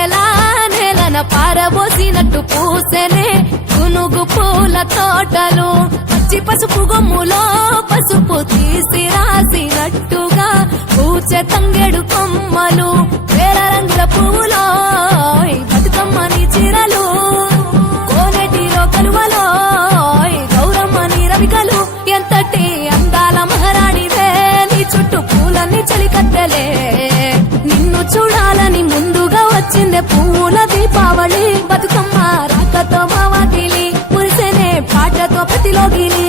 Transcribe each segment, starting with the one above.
వెన్నెలా నేలన పారబోసినట్టు పూసెనే గునుగు పూల తోటలు పచ్చి పసుపు గొమ్ములో పసుపు తీసి రాసినట్టుగా పూచె తంగెడు కొమ్మలు వేల రంగుల పువ్వులో బతుకమ్మని చీరలు కోనేటిలో కలువలో గౌరమ్మని రవికలు ఎంతటి అందాల మహారాణివే నీ చుట్టూ పూలన్నీ చలికత్తెలే నిన్ను చూడాలని ముందుగా వచ్చిందే పూల దీపావళి బతుకమ్మ రాకతో మా వాకిలి మురిసెనే పాటతో ప్రతిలోగిలి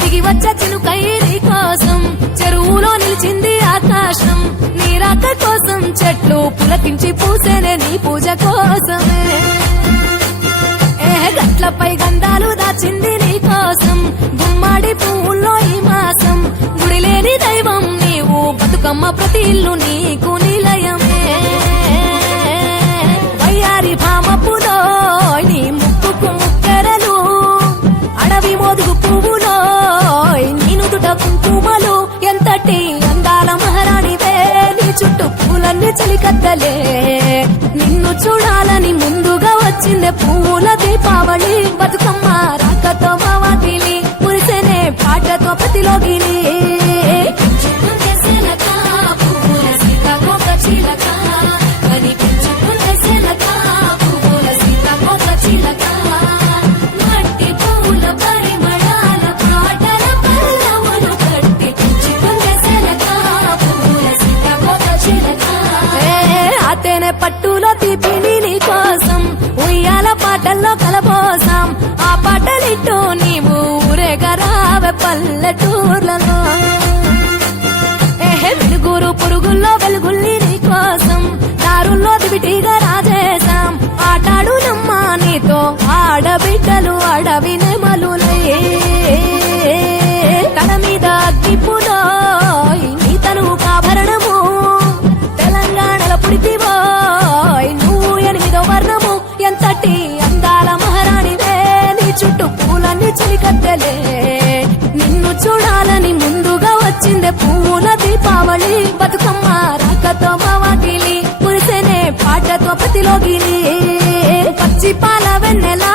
దిగి వచ్చ చినుకైరి కోసం చెరువులో నిలిచింది ఆకాశం నీరాక కోసం చెట్లు పులకించి పూసేనే నీ పూజ కోసమే గట్లపై గంధాలు దాచింది నీ కోసం గుమ్మాడి పువ్వుల్లో ఈ మాసం గుడిలేని దైవం నీవు బతుకమ్మ ప్రతి ఇల్లు నీకు నిలయమే వయ్యారి భామపులో నీ ముక్కుకు ముక్కెరలు అడవి మోదుగు పువ్వులో నీనుదుట కుంకుమలు ఎంతటి అందాల మహారాణివే నీ చుట్టూ పూలన్నీ చలికత్తలే నిన్ను చూడాలని ముందుగా వచ్చిందే పూల దీపావళి బతుకమ్మ రాకతో మా వాకిలి మురిసెనే పాటతో ప్రతిలోగిలి పట్టులో తీపిని నీ కోసం ఉయ్యాల పాటల్లో కలపోసాం ఆ పాటలిట్టు నీవు ఊరేగరావే పల్లెటూర్లలో వెలుగురు పురుగుల్లో వెలుగుల్ని నీ కోసం దారుల్లో దివిటిగా రాజేశాం ఆటాడు నమ్మా నీతో ఆడబిడ్డలు అడవి నెమలులే తల మీద అగ్గిపులో నీ తనువు కాభరణము తెలంగాణలో పుడితివో నువ్వు 8వ వర్ణము ఎంతటి అందాల మహారాణివే నీ చుట్టూ పూలన్నీ చలికత్తెలే నిన్ను చూడాలని ముందుగా వచ్చిందే పూల దీపావళి బతుకమ్మ రాకతో మా వాకిలి మురిసెనే పాటతో ప్రతిలోగిలి పచ్చి పాల వెన్నెలా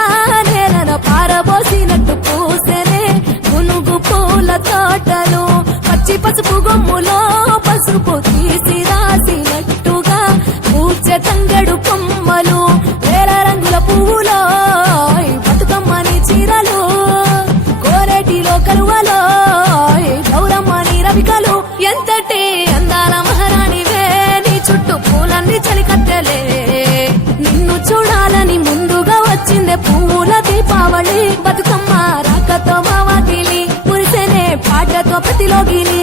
నేలన పారబోసినట్టు పూసెనే గునుగు పూల తోటలు పచ్చి పసుపు గొమ్ములో పసుపు తీసి రాసినట్టుగా పూచె తంగెడు కొమ్మలు వేల రంగుల పువ్వులో బతుకమ్మని చీరలు కోరేటిలో కలువలో గౌరమ్మని రవికలు ఎంతటి అందాల మహారాణివే నీ చుట్టూ పూలన్నీ చలికత్తెలే నిన్ను చూడాలని ముందుగా వచ్చిందే పూల దీపావళి బతుకమ్మ రాకతో మా వాకిలి మురిసెనే పాటతో ప్రతిలోగిలి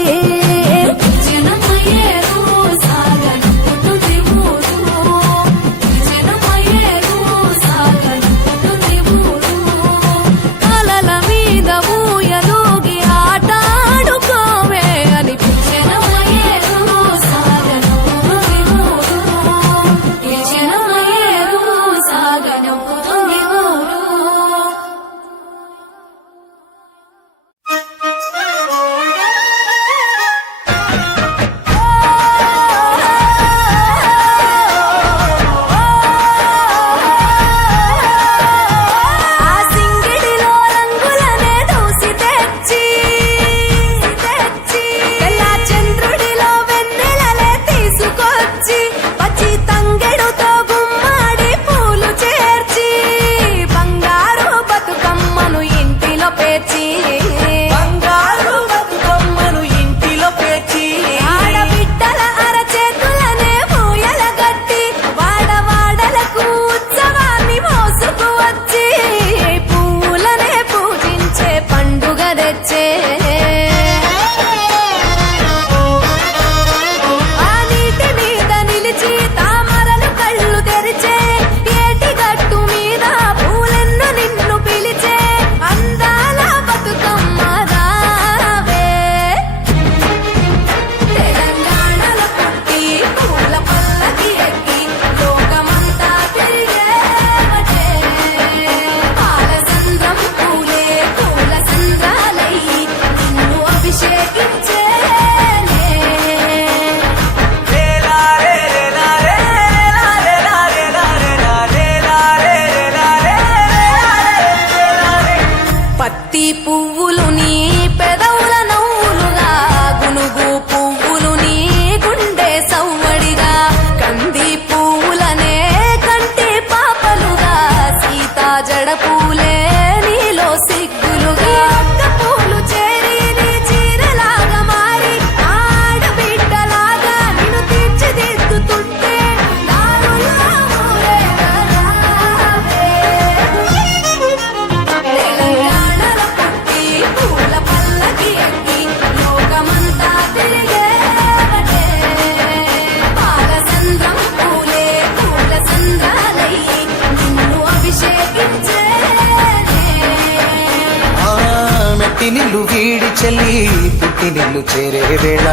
చెల్లి పుట్టినిల్లు చేరే వేళ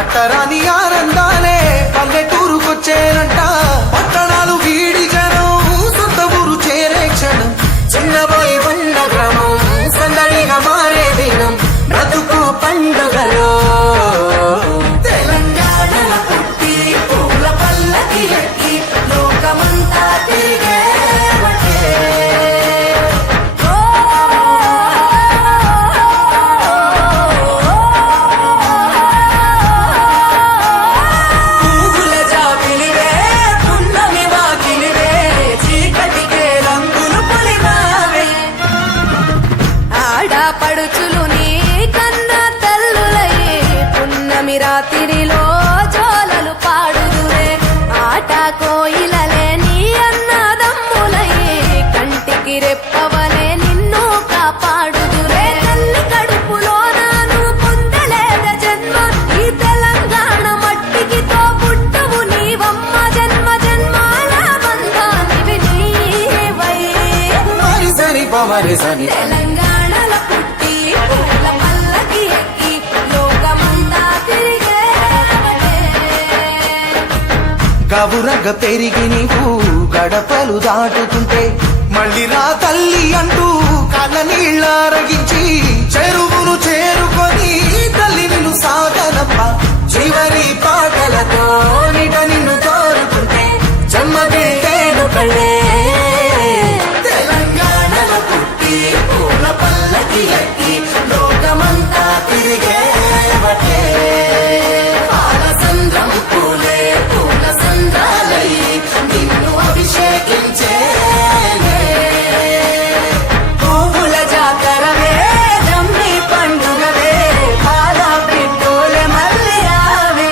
అట్టరాని ఆనందాలే పల్లెటూరుకొచ్చేనంట. పట్టణాలు వీడి జనం సొంత ఊరు చేరే క్షణం, చిన్నబోయి ఉన్న గ్రామం సందడిగా మారే దినం, బ్రతుకు పండుగలో తెలంగాణల పుట్టి పూల పల్లకి ఎక్కి లోకమంతా తిరిగే పడుచులు నీ కన్నా తల్లులయ్యే పున్నమి రాత్రిలో జోలలు పాడుదురే, ఆట కోయిలలే నీ అన్నదమ్ములయ్యే కంటికి రెప్పవలే నిన్ను కాపాడుదురే. తల్లి కడుపులో నాను పొందలేద జన్మ, ఈ తెలంగాణ మట్టికి తో పుట్టవు నీవమ్మ, జన్మ జన్మాల బంధానివి నీవై. సరి పవరి సరి తెలంగాణల పుట్టి పూల పల్లకి ఎక్కి లోకమంతా తిరిగేవటే. గవురగ పెరిగి నీకు గడపలు దాటుతుంటే మళ్ళీ రా తల్లి అంటూ కళ్ళ నీళ్ళారగించి చెరువును చేరుకొని తల్లి నిన్ను సాగనప్ప. చివరి పాటలతో నిట నిన్ను తోరుకుంటే జన్మదేను కళ్ళే. తెలంగాణలో పుట్టి పూల పల్లకి ఎక్కి లోకమంతా తిరిగేవటే. పాలసంద్రం పూలే పూల సంద్రాలై నిన్ను అభిషేకించే పువ్వుల జాతరవే జమ్మి పండుగవే, పాల పిట్టోలే మళ్ళీ రావే.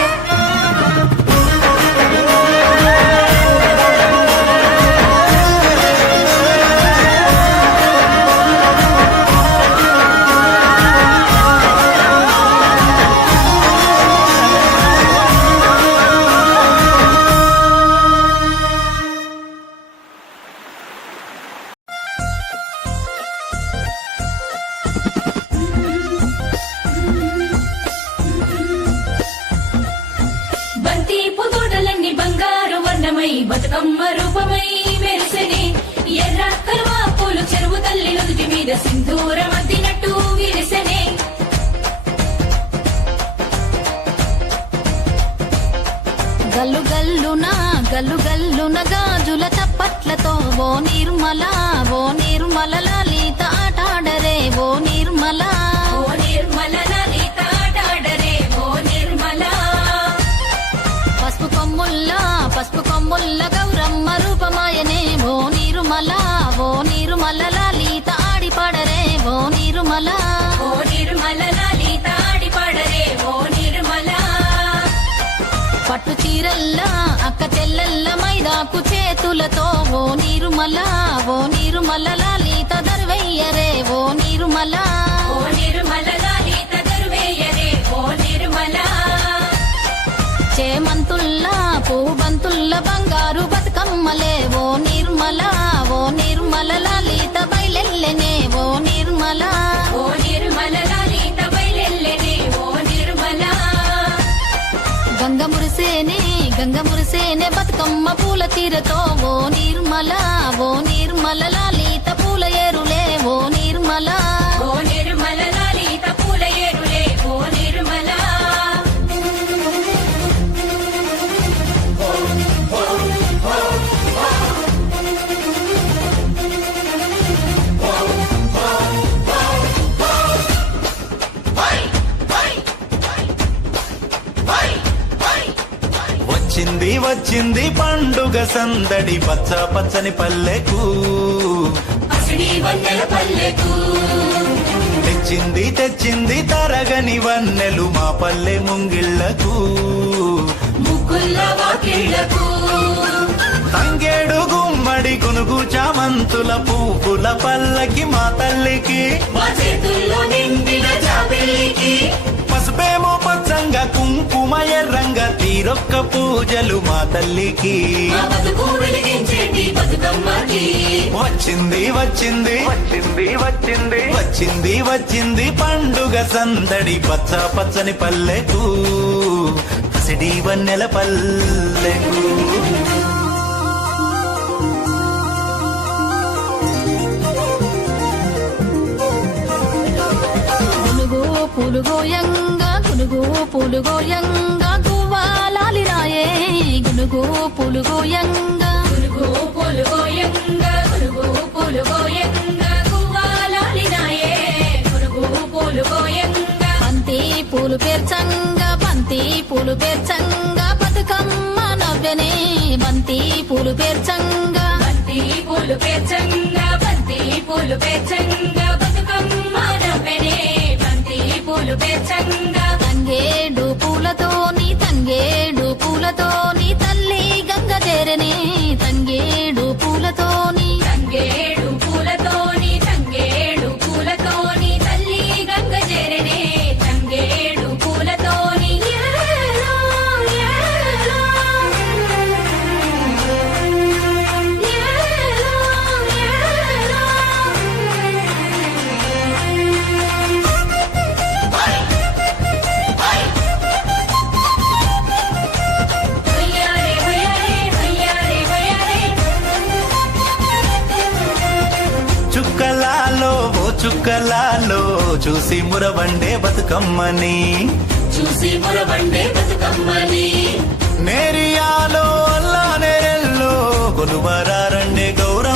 బంతి పుదోటలన్నీ బంగారు వర్ణమై బతుకమ్మ రూపమై మెరిసెనే, ఎర్ర కలువ పూలు చెరువు తల్లి నుదుటి మీద సింధూరం అద్దినట్టు విరిసెనే. గల్లు గల్లున గాజుల చప్పట్లతో ఓ నిర్మల లలిత ఆటాడరే ఓ నిర్మల. ఓ నిర్మల లలిత ఆటాడరే ఓ నిర్మల. పసుపు కొమ్ముల్ల గౌరమ్మ రూపమాయనే ఓ నిర్మల లలిత ఆడిపాడరే ఓ నిర్మల. ఓ నిర్మల లలిత ఆడిపాడరే ఓ నిర్మల. పట్టు చీరల్లా అక్క చెల్లెల్ల మైదాకు చేతులతో ఓ నిర్మల లలిత దర్వయ్యరే ఓ నిర్మల. ఓ నిర్మల లలిత దర్వేయరే ఓ నిర్మల. చేమంతుల్లా పూబంతుల్ల బంగారు బతుకమ్మలే ఓ నిర్మల లలిత బయలెల్లెనే ఓ నిర్మల. ఓ నిర్మల లలిత బయలెల్లెనే ఓ నిర్మల. గంగ మురిసేనే బతుకమ్మ పూల తీరతో ఓ నిర్మల లలిత పూల ఏరులే ఓ నిర్మల. ఓ నిర్మల లలిత పూల ఏరులే ఓ నిర్మల. వచ్చింది పండుగ సందడి పచ్చ పచ్చని పల్లెకు, పసిడి వన్నెల పల్లెకు. తెచ్చింది తరగని వన్నెలు మా పల్లె ముంగిళ్లకు. ముగ్గుల వాకిళ్లకు తంగేడు గుమ్మడి గునుగు చామంతుల పువ్వుల పల్లకి మా తల్లికి. మా చేతుల్లో నిండిన జాబిల్లికి పసుపేమో పచ్చంగా కుంకుమ ఎర్రంగా తీరొక్క పూజలు మా తల్లికి. మా బతుకు వెలిగించేటి బతుకమ్మకి. వచ్చింది వచ్చింది వచ్చింది వచ్చింది వచ్చింది వచ్చింది పండుగ సందడి పచ్చ పచ్చని పల్లెకు పసిడి వన్నెల పల్లెకు గునుగు పులుగోయంగా గునుగు పులుగోయంగా గువ్వాలాలి రాయే గునుగు పులుగోయంగా గురుగు పూలు గోయంగా గురుగు పూలు గోయంగా గువ్వాలాలినాయే గురుగు పూలు గోయంగా బంతి పూలు పేర్చంగా బతుకమ్మ నవ్వెనే బంతి పూలు పేర్చంగా బంతి పూలు పేర్చంగా బంతి పూలు పేర్చంగా బతుకమ్మ నవ్వెనే బంతి పూలు పేర్చంగా తంగేడు పూలతోని తల్లి గంగ చేరనే తంగేడు పూలతోని తంగేడు పూలతోని తల్లి గంగ చేరనే తంగేడు పూలతోని ఏలో, ఏలో. ఏలో, ఏలో. హొయ్యారే, హొయ్యారే, హొయ్యారే, హొయ్యారే. చుక్కలాలో ఓ చుక్కలాలో చూసి మురవండే బతుకమ్మని చూసి మురబండే బతుకమ్మని నేరియాలో అల్లా నేరెల్లో కొలువరారండే గౌర